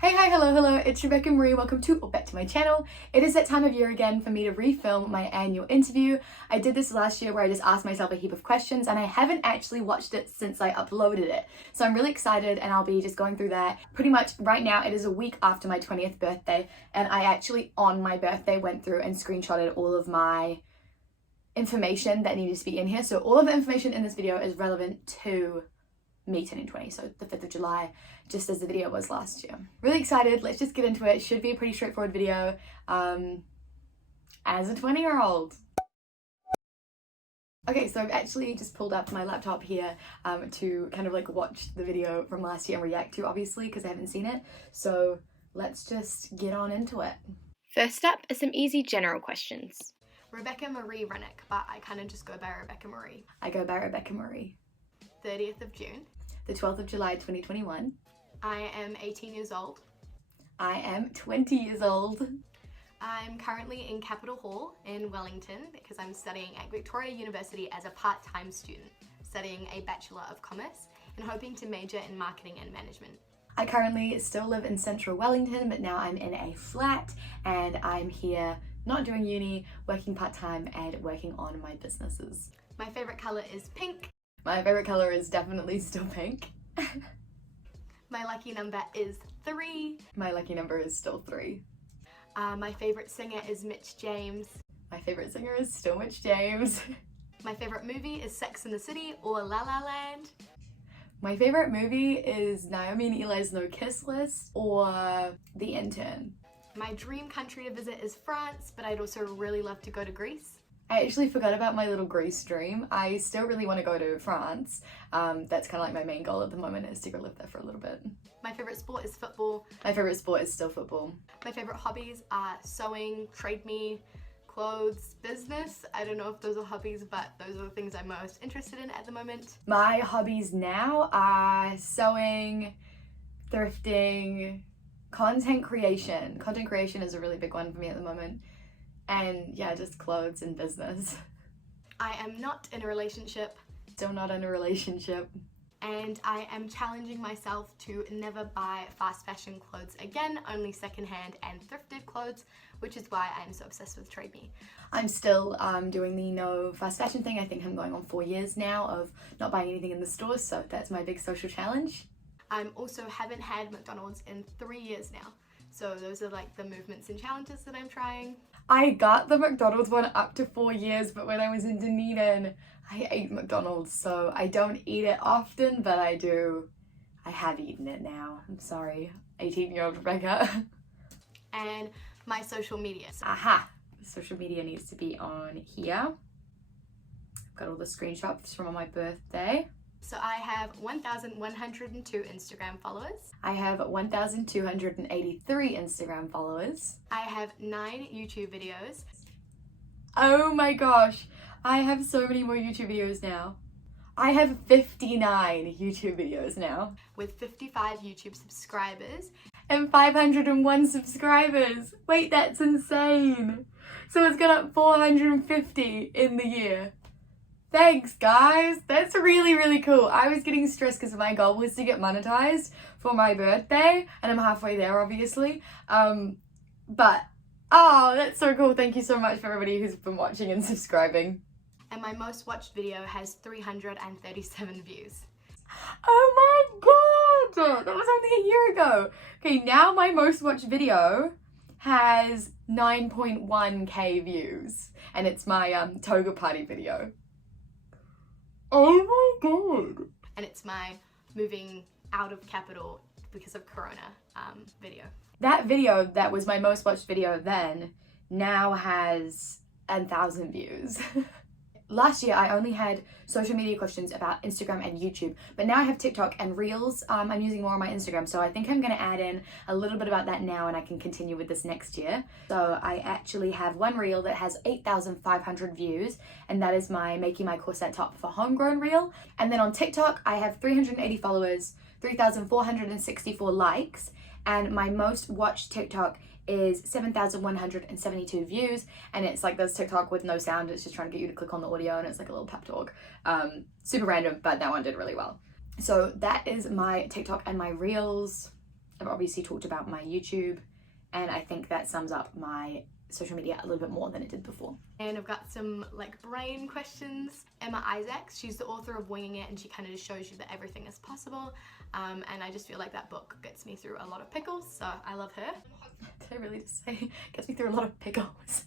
Hey, hi, hello, it's RebeccaMarie. Welcome to or back to my channel. It is that time of year again for me to refilm my annual interview. I did this last year where I just asked myself a heap of questions and I haven't actually watched it since I uploaded it. So I'm really excited and I'll be just going through that. Pretty much right now it is a week after my 20th birthday and I actually on my birthday went through and screenshotted all of my information that needed to be in here. So all of the information in this video is relevant to me turning 20, so the 5th of July, just as the video was last year. Really excited, let's just get into it. Should be a pretty straightforward video as a 20-year-old. Okay, so I've actually just pulled up my laptop here to kind of like watch the video from last year and react to, obviously, because I haven't seen it. So let's just get on into it. First up are some easy general questions. RebeccaMarie Rennick, but I kind of just go by RebeccaMarie. I go by RebeccaMarie. 30th of June. The 12th of July 2021. I am 18 years old. I am 20 years old. I'm currently in Capitol Hall in Wellington because I'm studying at Victoria University as a part-time student, studying a Bachelor of Commerce and hoping to major in marketing and management. I currently still live in central Wellington, but now I'm in a flat and I'm here not doing uni, working part-time and working on my businesses. My favourite colour is pink. My favourite colour is definitely still pink. My lucky number is 3. My lucky number is still 3. My favourite singer is Mitch James. My favourite singer is still Mitch James. My favourite movie is Sex and the City or La La Land. My favourite movie is Naomi and Eli's No Kiss List or The Intern. My dream country to visit is France, but I'd also really love to go to Greece. I actually forgot about my little Greece dream. I still really want to go to France. That's kind of like my main goal at the moment, is to go live there for a little bit. My favourite sport is football. My favourite sport is still football. My favourite hobbies are sewing, trade me, clothes, business. I don't know if those are hobbies, but those are the things I'm most interested in at the moment. My hobbies now are sewing, thrifting, content creation. Content creation is a really big one for me at the moment. And yeah, just clothes and business. I am not in a relationship. Still not in a relationship. And I am challenging myself to never buy fast fashion clothes again, only secondhand and thrifted clothes, which is why I'm so obsessed with Trade Me. I'm still doing the no fast fashion thing. I think I'm going on 4 years now of not buying anything in the stores, so that's my big social challenge. I'm also haven't had McDonald's in 3 years now. So those are like the movements and challenges that I'm trying. I got the McDonald's one up to 4 years, but when I was in Dunedin, I ate McDonald's, so I don't eat it often, but I do. I have eaten it now. I'm sorry, 18-year-old Rebecca. And my social media. Aha! Social media needs to be on here. I've got all the screenshots from my birthday. So I have 1,102 Instagram followers. I have 1,283 Instagram followers. I have 9 YouTube videos. Oh my gosh, I have so many more YouTube videos now. I have 59 YouTube videos now. With 55 YouTube subscribers. And 501 subscribers. Wait, that's insane. So it's gone up 450 in the year. Thanks guys, that's really, really cool. I was getting stressed because my goal was to get monetized for my birthday and I'm halfway there obviously. But, oh, that's so cool. Thank you so much for everybody who's been watching and subscribing. And my most watched video has 337 views. Oh my god, that was only a year ago. Okay, now my most watched video has 9.1k views and it's my toga party video. Oh my god. And it's my moving out of Capitol because of Corona video. That video that was my most watched video then now has 1,000 views. Last year I only had social media questions about Instagram and YouTube, but now I have TikTok and Reels. I'm using more on my Instagram, so I think I'm going to add in a little bit about that now and I can continue with this next year. So I actually have one Reel that has 8,500 views, and that is my Making My Corset Top for Homegrown Reel. And then on TikTok I have 380 followers, 3,464 likes, and my most watched TikTok is 7,172 views, and it's like this TikTok with no sound. It's just trying to get you to click on the audio and it's like a little pep talk. Super random, but that one did really well. So that is my TikTok and my Reels. I've obviously talked about my YouTube, and I think that sums up my social media a little bit more than it did before. And I've got some like brain questions. Emma Isaacs, she's the author of Winging It, and she kind of just shows you that everything is possible. And I just feel like that book gets me through a lot of pickles, so I love her. Did I really just say gets me through a lot of pickles?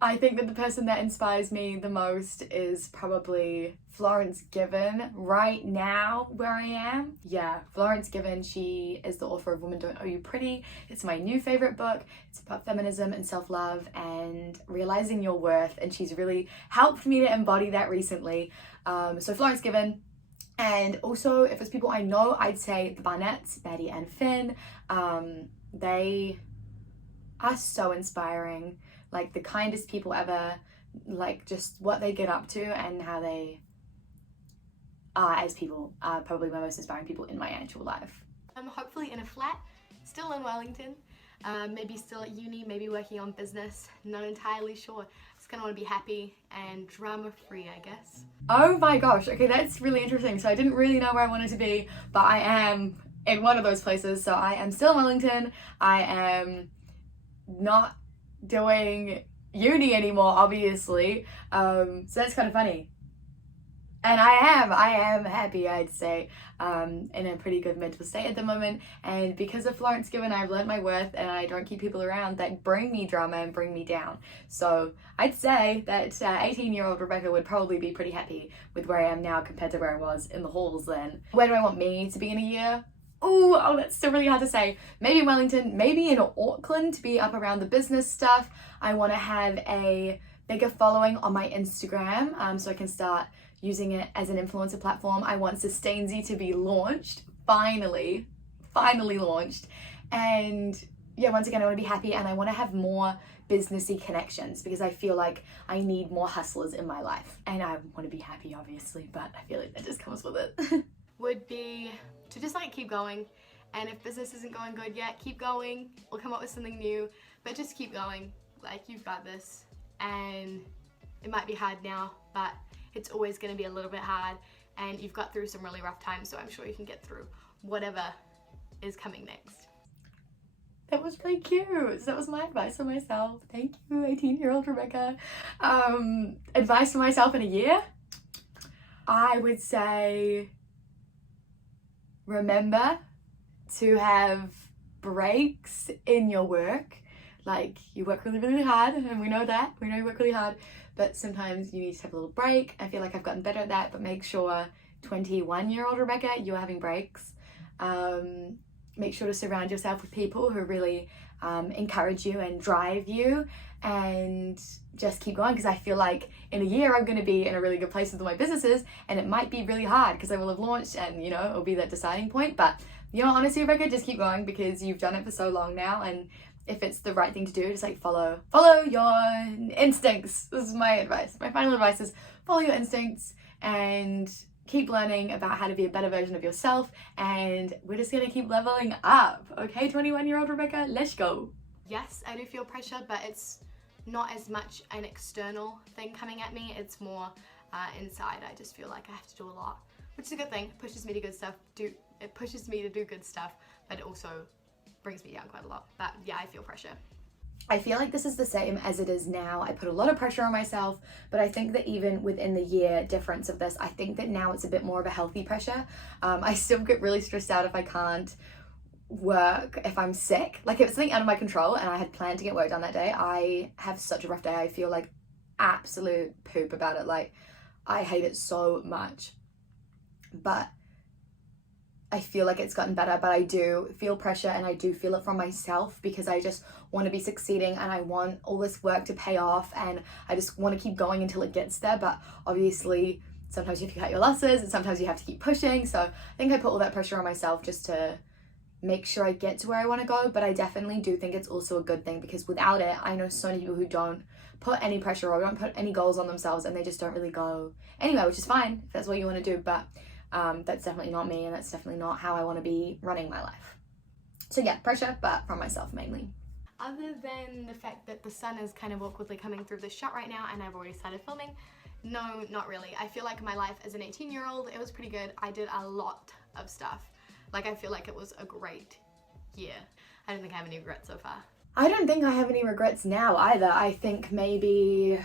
I think that the person that inspires me the most is probably Florence Given right now where I am. Yeah, Florence Given, she is the author of Women Don't Owe You Pretty. It's my new favorite book. It's about feminism and self-love and realizing your worth, and she's really helped me to embody that recently. So Florence Given. And also, if it's people I know, I'd say the Barnetts, Betty and Finn. They are so inspiring, like the kindest people ever, like just what they get up to and how they are as people are probably my most inspiring people in my actual life. I'm hopefully in a flat, still in Wellington, maybe still at uni, maybe working on business, not entirely sure. Just kind of want to be happy and drama free, I guess. Oh my gosh, okay, that's really interesting. So I didn't really know where I wanted to be, but I am in one of those places. So I am still in Wellington. I am not doing uni anymore, obviously. So that's kind of funny. And I am happy, I'd say, in a pretty good mental state at the moment. And because of Florence Given, I've learned my worth, and I don't keep people around that bring me drama and bring me down. So I'd say that 18-year-old Rebecca would probably be pretty happy with where I am now compared to where I was in the halls then. Where do I want me to be in a year? Oh, that's still really hard to say. Maybe in Wellington, maybe in Auckland to be up around the business stuff. I want to have a bigger following on my Instagram, so I can start using it as an influencer platform. I want Sustainsy to be launched, finally launched. And yeah, once again, I want to be happy, and I want to have more businessy connections because I feel like I need more hustlers in my life. And I want to be happy, obviously, but I feel like that just comes with it. Would be to just like keep going, and if business isn't going good yet, keep going. We'll come up with something new, but just keep going. Like, you've got this, and it might be hard now, but it's always going to be a little bit hard, and you've got through some really rough times, so I'm sure you can get through whatever is coming next. That was really cute. So that was my advice for myself. Thank you, 18-year-old Rebecca. Advice for myself in a year? I would say remember to have breaks in your work. Like, you work really, really hard, and we know that. We know you work really hard, but sometimes you need to have a little break. I feel like I've gotten better at that, but make sure 21-year-old Rebecca, you're having breaks. Make sure to surround yourself with people who really encourage you and drive you, and just keep going, because I feel like in a year I'm going to be in a really good place with my businesses, and it might be really hard because I will have launched, and you know, it'll be that deciding point. But you know, honestly, Rebecca, just keep going, because you've done it for so long now, and if it's the right thing to do, just like follow your instincts. This is my advice. My final advice is follow your instincts and keep learning about how to be a better version of yourself, and we're just gonna keep leveling up. Okay, 21-year-old Rebecca, let's go. Yes, I do feel pressure, but it's not as much an external thing coming at me. It's more inside. I just feel like I have to do a lot, which is a good thing. It pushes me to good stuff. It pushes me to do good stuff, but it also brings me down quite a lot. But yeah, I feel pressure. I feel like this is the same as it is now. I put a lot of pressure on myself, but I think that even within the year difference of this, I think that now it's a bit more of a healthy pressure. I still get really stressed out if I can't work, if I'm sick. Like, if it's something out of my control and I had planned to get work done that day, I have such a rough day. I feel like absolute poop about it. Like, I hate it so much. But I feel like it's gotten better, but I do feel pressure, and I do feel it from myself, because I just want to be succeeding, and I want all this work to pay off, and I just want to keep going until it gets there. But obviously sometimes you have to cut your losses, and sometimes you have to keep pushing. So I think I put all that pressure on myself just to make sure I get to where I want to go. But I definitely do think it's also a good thing, because without it, I know so many people who don't put any pressure or don't put any goals on themselves, and they just don't really go anywhere, which is fine if that's what you want to do. But that's definitely not me, and that's definitely not how I want to be running my life. So yeah, pressure, but from myself mainly. Other than the fact that the sun is kind of awkwardly coming through the shot right now, and I've already started filming, no, not really. I feel like my life as an 18-year-old, it was pretty good. I did a lot of stuff. Like, I feel like it was a great year. I don't think I have any regrets so far. I don't think I have any regrets now either. I think maybe...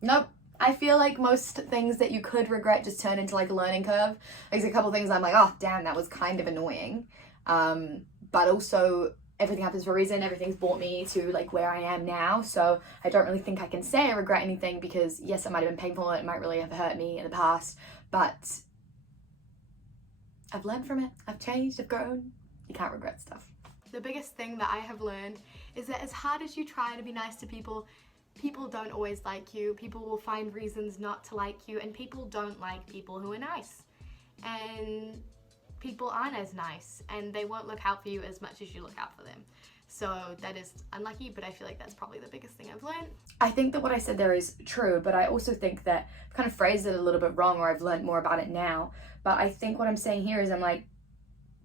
Nope. I feel like most things that you could regret just turn into like a learning curve. Like, there's a couple things I'm like, oh damn, that was kind of annoying. But also everything happens for a reason. Everything's brought me to like where I am now. So I don't really think I can say I regret anything, because yes, it might have been painful. It might really have hurt me in the past, but I've learned from it. I've changed. I've grown. You can't regret stuff. The biggest thing that I have learned is that as hard as you try to be nice to people, people don't always like you. People will find reasons not to like you, and people don't like people who are nice. And people aren't as nice, and they won't look out for you as much as you look out for them. So that is unlucky, but I feel like that's probably the biggest thing I've learned. I think that what I said there is true, but I also think that I've kind of phrased it a little bit wrong, or I've learned more about it now. But I think what I'm saying here is I'm like,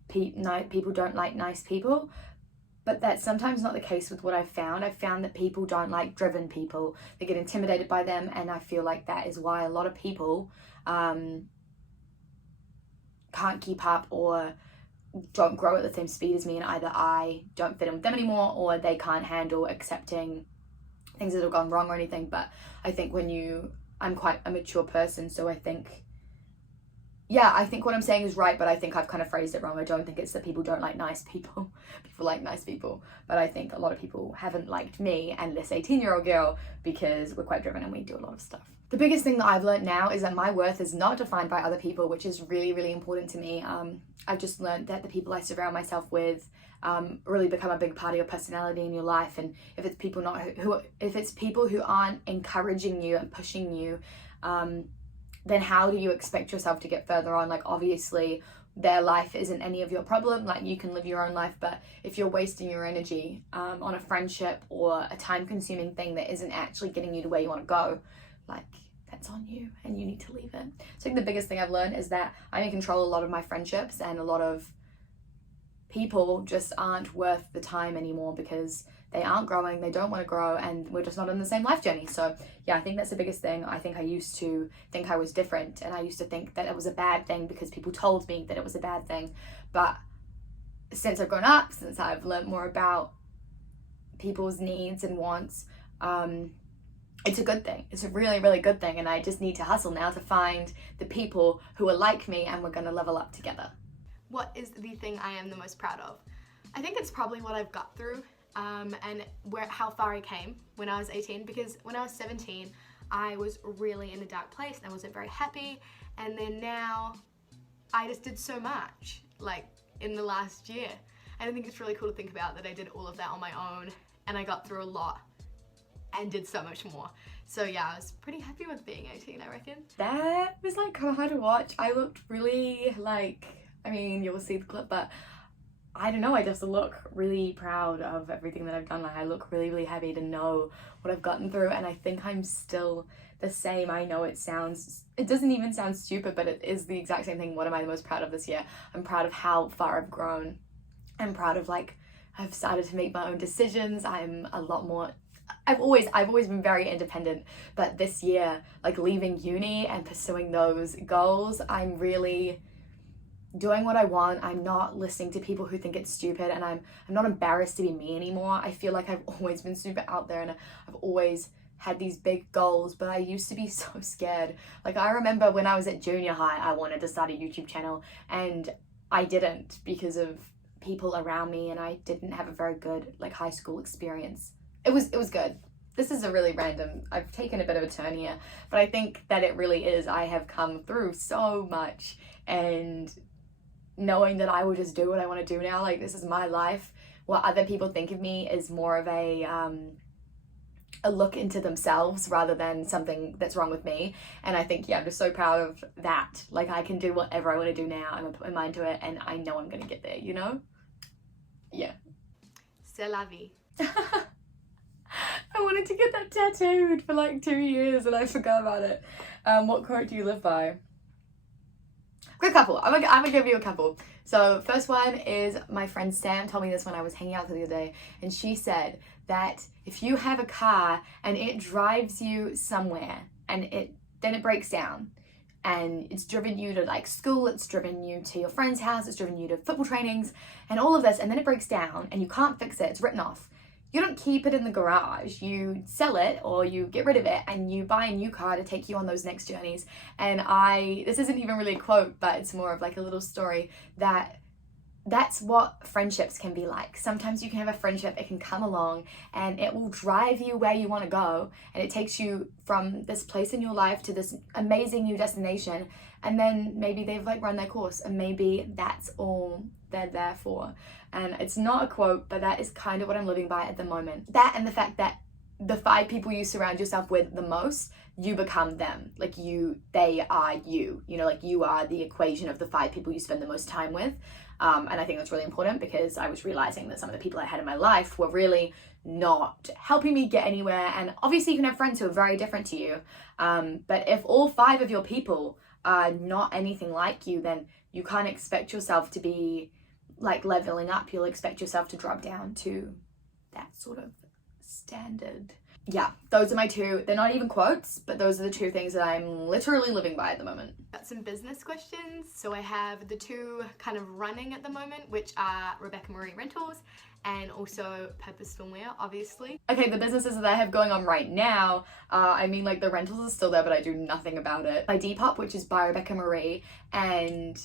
people don't like nice people, but that's sometimes not the case with what I've found. I've found that people don't like driven people. They get intimidated by them, and I feel like that is why a lot of people can't keep up or don't grow at the same speed as me, and either I don't fit in with them anymore, or they can't handle accepting things that have gone wrong or anything. But I think I'm quite a mature person, so I think what I'm saying is right, but I think I've kind of phrased it wrong. I don't think it's that people don't like nice people. People like nice people. But I think a lot of people haven't liked me and this 18-year-old girl because we're quite driven and we do a lot of stuff. The biggest thing that I've learned now is that my worth is not defined by other people, which is really, really important to me. I've just learned that the people I surround myself with really become a big part of your personality in your life. And if it's people who aren't encouraging you and pushing you, then how do you expect yourself to get further on? Like, obviously their life isn't any of your problem. Like, you can live your own life, but if you're wasting your energy on a friendship or a time-consuming thing that isn't actually getting you to where you want to go, like, that's on you and you need to leave it. So I think the biggest thing I've learned is that I'm in control a lot of my friendships, and a lot of people just aren't worth the time anymore because they aren't growing, they don't want to grow, and we're just not on the same life journey. So yeah, I think that's the biggest thing. I think I used to think I was different, and I used to think that it was a bad thing because people told me that it was a bad thing. But since I've grown up, since I've learned more about people's needs and wants, it's a good thing. It's a really, really good thing, and I just need to hustle now to find the people who are like me, and we're going to level up together. What is the thing I am the most proud of? I think it's probably what I've got through. And how far I came when I was 18, because when I was 17 I was really in a dark place and I wasn't very happy, and then now I just did so much like in the last year, and I think it's really cool to think about that I did all of that on my own, and I got through a lot and did so much more. So yeah, I was pretty happy with being 18, I reckon. That was like kind of hard to watch. I looked really you'll see the clip, but I don't know, I just look really proud of everything that I've done. Like, I look really, really happy to know what I've gotten through, and I think I'm still the same. I know it doesn't even sound stupid, but it is the exact same thing. What am I the most proud of this year? I'm proud of how far I've grown. I'm proud of, like, I've started to make my own decisions. I'm a lot more, I've always been very independent, but this year, like, leaving uni and pursuing those goals, I'm really doing what I want. I'm not listening to people who think it's stupid, and I'm not embarrassed to be me anymore. I feel like I've always been super out there, and I've always had these big goals, but I used to be so scared. Like, I remember when I was at junior high, I wanted to start a YouTube channel, and I didn't because of people around me, and I didn't have a very good like high school experience. It was good. This is a really random, I've taken a bit of a turn here, but I think that it really is. I have come through so much, and knowing that I will just do what I want to do now, like, this is my life. What other people think of me is more of a look into themselves rather than something that's wrong with me. And I think, yeah, I'm just so proud of that. Like, I can do whatever I want to do now. I'm gonna put my mind to it, and I know I'm gonna get there, you know? Yeah. C'est la vie. I wanted to get that tattooed for like 2 years and I forgot about it. What quote do you live by? Got a couple. I'm gonna give you a couple. So first one is, my friend Sam told me this when I was hanging out the other day, and she said that if you have a car and it drives you somewhere and then it breaks down and it's driven you to like school, it's driven you to your friend's house, it's driven you to football trainings and all of this, and then it breaks down and you can't fix it, it's written off. You don't keep it in the garage, you sell it or you get rid of it and you buy a new car to take you on those next journeys. And this isn't even really a quote, but it's more of like a little story that's what friendships can be like. Sometimes you can have a friendship, it can come along and it will drive you where you want to go, and it takes you from this place in your life to this amazing new destination, and then maybe they've like run their course and maybe that's all they're there for. And it's not a quote, but that is kind of what I'm living by at the moment. That and the fact that the 5 people you surround yourself with the most, you become them. Like they are you. You know, like you are the equation of the 5 people you spend the most time with. And I think that's really important because I was realizing that some of the people I had in my life were really not helping me get anywhere. And obviously you can have friends who are very different to you. But if all 5 of your people are not anything like you, then you can't expect yourself to be like leveling up. You'll expect yourself to drop down to that sort of standard. Yeah, those are my 2. They're not even quotes, but those are the 2 things that I'm literally living by at the moment. Got some business questions. So I have the 2 kind of running at the moment, which are RebeccaMarie Rentals and also Purpose Swimwear, obviously. Okay, the businesses that I have going on right now, I mean, like the rentals are still there, but I do nothing about it. My DEPOP, which is by RebeccaMarie, and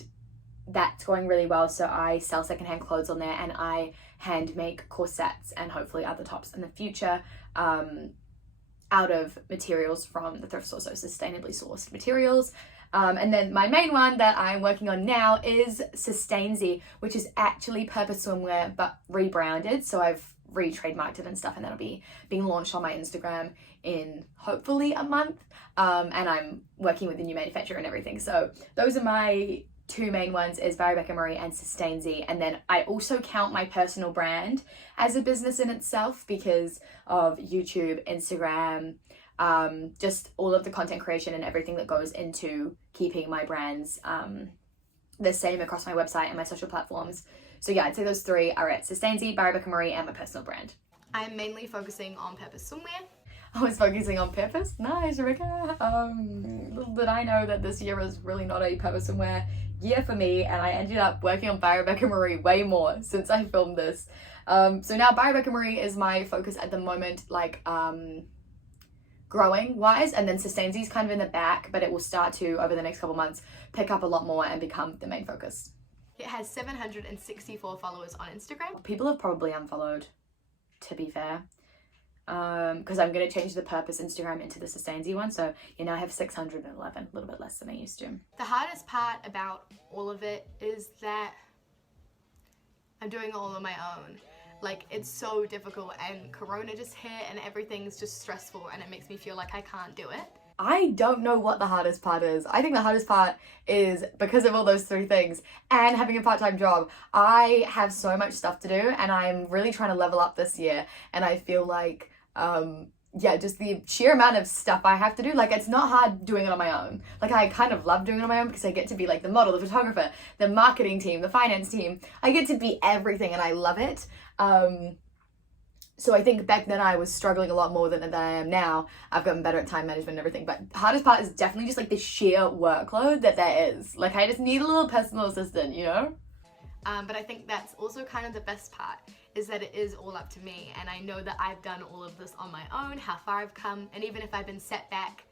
that's going really well. So I sell secondhand clothes on there and I hand make corsets and hopefully other tops in the future out of materials from the thrift store, so sustainably sourced materials. And then my main one that I'm working on now is Sustainzy, which is actually Purpose Swimwear but rebranded. So I've re-trademarked it and stuff, and that'll be being launched on my Instagram in hopefully a month. And I'm working with the new manufacturer and everything. So those are my 2 main ones, is by RebeccaMarie and Sustainzy. And then I also count my personal brand as a business in itself because of YouTube, Instagram, just all of the content creation and everything that goes into keeping my brands the same across my website and my social platforms. So yeah, I'd say those 3 are it: Sustainzy, by RebeccaMarie, and my personal brand. I'm mainly focusing on Purpose Swimwear. I was focusing on purpose. Nice, Rebecca. Little did I know that this year was really not a Purpose Swimwear year for me, and I ended up working on By RebeccaMarie way more since I filmed this. So now By RebeccaMarie is my focus at the moment, like growing wise, and then Sustainzy is kind of in the back, but it will start to, over the next couple months, pick up a lot more and become the main focus. It has 764 followers on Instagram. People have probably unfollowed, to be fair. Because I'm going to change the Purpose Instagram into the Sustainzy one, so you know I have 611, a little bit less than I used to. The hardest part about all of it is that I'm doing it all on my own. Like, it's so difficult, and Corona just hit and everything's just stressful, and it makes me feel like I can't do it. I don't know what the hardest part is. I think the hardest part is because of all those 3 things and having a part-time job. I have so much stuff to do and I'm really trying to level up this year, and I feel like yeah, just the sheer amount of stuff I have to do, like it's not hard doing it on my own. Like I kind of love doing it on my own because I get to be like the model, the photographer, the marketing team, the finance team. I get to be everything and I love it. So I think back then I was struggling a lot more than I am now. I've gotten better at time management and everything, but hardest part is definitely just like the sheer workload that there is. Like I just need a little personal assistant, you know? But I think that's also kind of the best part, is that it is all up to me, and I know that I've done all of this on my own, how far I've come, and even if I've been set back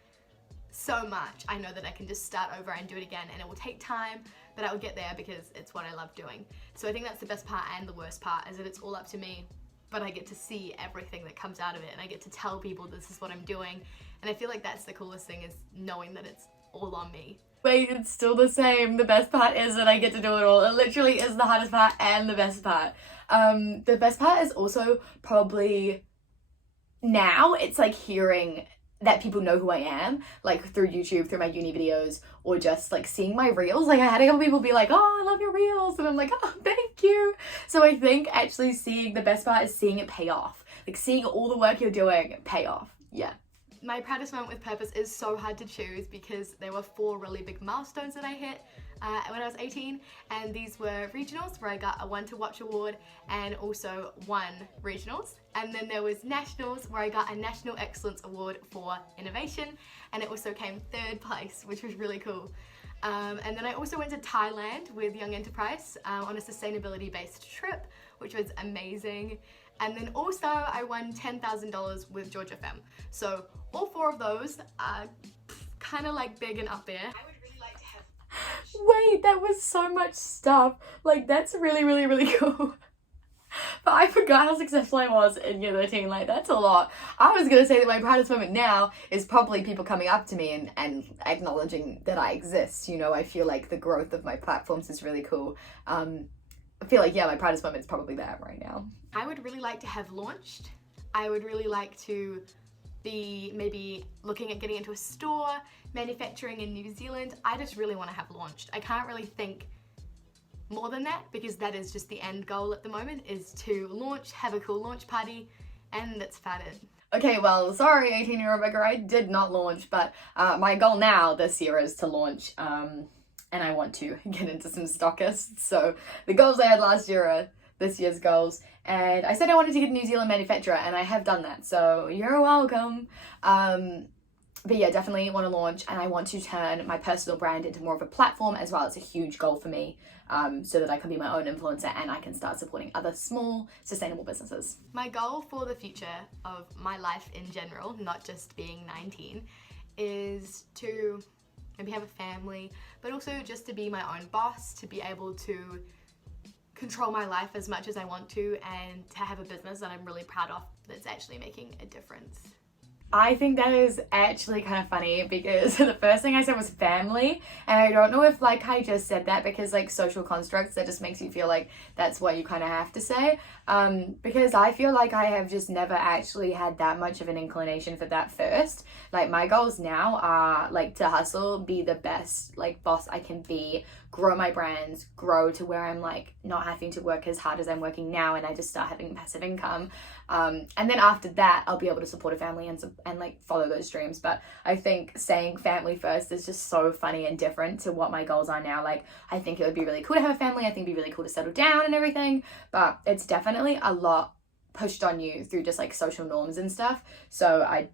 so much, I know that I can just start over and do it again, and it will take time, but I will get there because it's what I love doing. So I think that's the best part and the worst part, is that it's all up to me, but I get to see everything that comes out of it, and I get to tell people this is what I'm doing, and I feel like that's the coolest thing, is knowing that it's all on me. Wait, it's still the same. The best part is that I get to do it all. It literally is the hardest part and the best part. The best part is also probably now it's like hearing that people know who I am, like through YouTube, through my uni videos, or just like seeing my reels. Like I had a couple people be like, oh, I love your reels, and I'm like, oh, thank you. So I think actually seeing, the best part is seeing it pay off. Like seeing all the work you're doing pay off. Yeah. My proudest moment with Purpose is so hard to choose because there were 4 really big milestones that I hit. when I was 18, and these were regionals where I got a One to Watch award and also won regionals. And then there was nationals where I got a National Excellence Award for innovation, and it also came 3rd place, which was really cool. And then I also went to Thailand with Young Enterprise on a sustainability based trip, which was amazing. And then also I won $10,000 with Georgia Femme. So all 4 of those are kind of like big and up there. I would really like to have... Wait, that was so much stuff. Like, that's really, really, really cool. But I forgot how successful I was in year 13. Like, that's a lot. I was going to say that my proudest moment now is probably people coming up to me and acknowledging that I exist. You know, I feel like the growth of my platforms is really cool. I feel like, yeah, my proudest moment is probably that right now. I would really like to have launched. I would really like to be maybe looking at getting into a store, manufacturing in New Zealand. I just really want to have launched. I can't really think more than that because that is just the end goal at the moment, is to launch, have a cool launch party, and that's about it. Okay, well, sorry, 18-year-old Rebecca, I did not launch, but my goal now this year is to launch, and I want to get into some stockists. So the goals I had last year are this year's goals, and I said I wanted to get a New Zealand manufacturer, and I have done that, so you're welcome. But yeah, definitely want to launch, and I want to turn my personal brand into more of a platform as well. It's a huge goal for me, so that I can be my own influencer and I can start supporting other small, sustainable businesses. My goal for the future of my life in general, not just being 19, is to maybe have a family, but also just to be my own boss, to be able to control my life as much as I want to, and to have a business that I'm really proud of that's actually making a difference. I think that is actually kind of funny because the first thing I said was family, and I don't know if like I just said that because like social constructs, that just makes you feel like that's what you kind of have to say, because I feel like I have just never actually had that much of an inclination for that first. Like, my goals now are like to hustle, be the best like boss I can be, grow my brands, grow to where I'm like not having to work as hard as I'm working now, and I just start having passive income, and then after that I'll be able to support a family and like follow those dreams. But I think saying family first is just so funny and different to what my goals are now. Like, I think it would be really cool to have a family, I think it'd be really cool to settle down and everything, but it's definitely a lot pushed on you through just like social norms and stuff. So I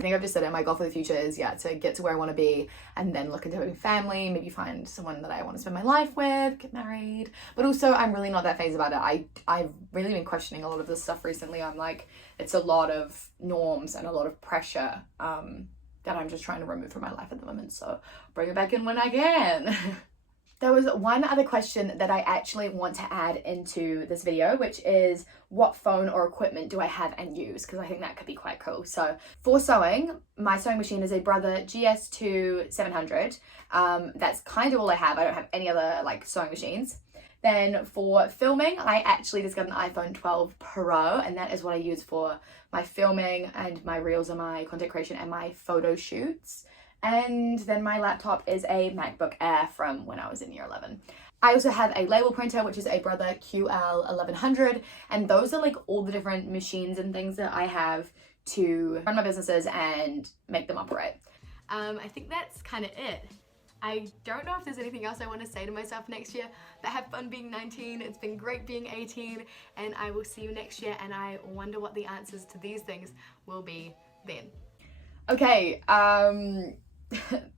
think I've just said it. My goal for the future is to get to where I want to be, and then look into having family, maybe find someone that I want to spend my life with, get married. But also, I'm really not that phased about it. I've really been questioning a lot of this stuff recently. I'm like, it's a lot of norms and a lot of pressure that I'm just trying to remove from my life at the moment. So bring it back in when I can. There was one other question that I actually want to add into this video, which is what phone or equipment do I have and use? Because I think that could be quite cool. So for sewing, my sewing machine is a Brother GS2 700. That's kind of all I have. I don't have any other like sewing machines. Then for filming, I actually just got an iPhone 12 Pro, and that is what I use for my filming and my reels and my content creation and my photo shoots. And then my laptop is a MacBook Air from when I was in year 11. I also have a label printer, which is a Brother QL 1100, and those are like all the different machines and things that I have to run my businesses and make them operate. I think that's kind of it. I don't know if there's anything else I want to say to myself next year, but have fun being 19. It's been great being 18, and I will see you next year, and I wonder what the answers to these things will be then. Okay,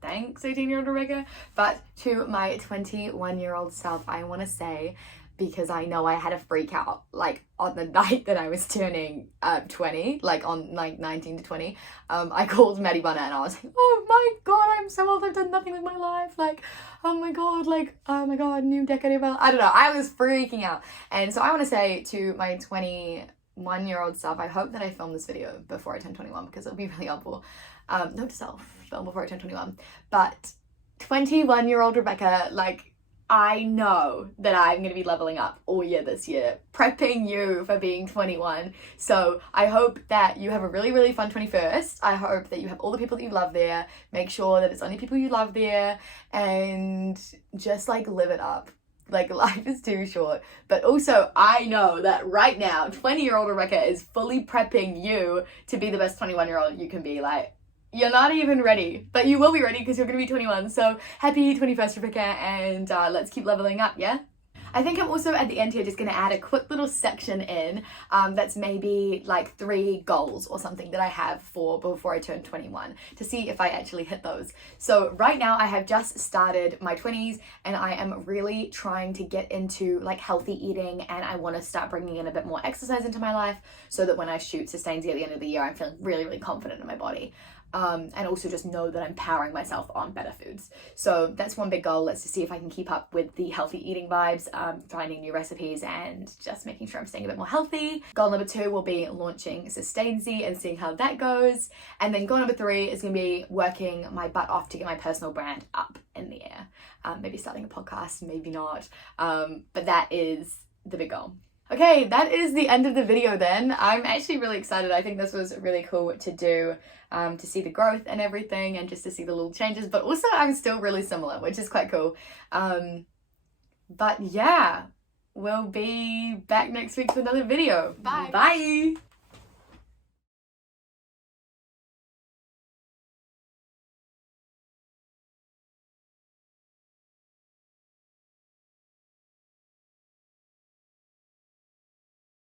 thanks 18-year-old Rebecca, but to my 21-year-old self, I want to say, because I know I had a freak out like on the night that I was turning 20, like on like 19 to 20, I called Maddie Bunner and I was like, oh my god, I'm so old, I've done nothing with my life, like oh my god, new decade of I don't know, I was freaking out. And so I want to say to my 21-year-old self, I hope that I filmed this video before I turn 21 because it'll be really helpful. Note to self, film before I turn 21. But 21-year-old Rebecca, like, I know that I'm going to be leveling up all year this year, prepping you for being 21. So I hope that you have a really, really fun 21st. I hope that you have all the people that you love there. Make sure that it's only people you love there, and just like live it up. Like, life is too short. But also, I know that right now, 20-year-old Rebecca is fully prepping you to be the best 21-year-old you can be. Like, You're not even ready, but you will be ready because you're gonna be 21. So happy 21st, Rebecca, and let's keep leveling up, yeah? I think I'm also at the end here just gonna add a quick little section in that's maybe like 3 goals or something that I have for before I turn 21 to see if I actually hit those. So right now I have just started my 20s and I am really trying to get into like healthy eating, and I want to start bringing in a bit more exercise into my life so that when I shoot Sustainzy at the end of the year, I'm feeling really, really confident in my body. And also just know that I'm powering myself on better foods. So that's one big goal. Let's just see if I can keep up with the healthy eating vibes, finding new recipes and just making sure I'm staying a bit more healthy. Goal number 2 will be launching Sustainzy and seeing how that goes. And then goal number 3 is going to be working my butt off to get my personal brand up in the air. Maybe starting a podcast, maybe not. But that is the big goal. Okay, that is the end of the video then. I'm actually really excited. I think this was really cool to do, to see the growth and everything and just to see the little changes, but also I'm still really similar, which is quite cool. But yeah, we'll be back next week with another video. Bye. Bye.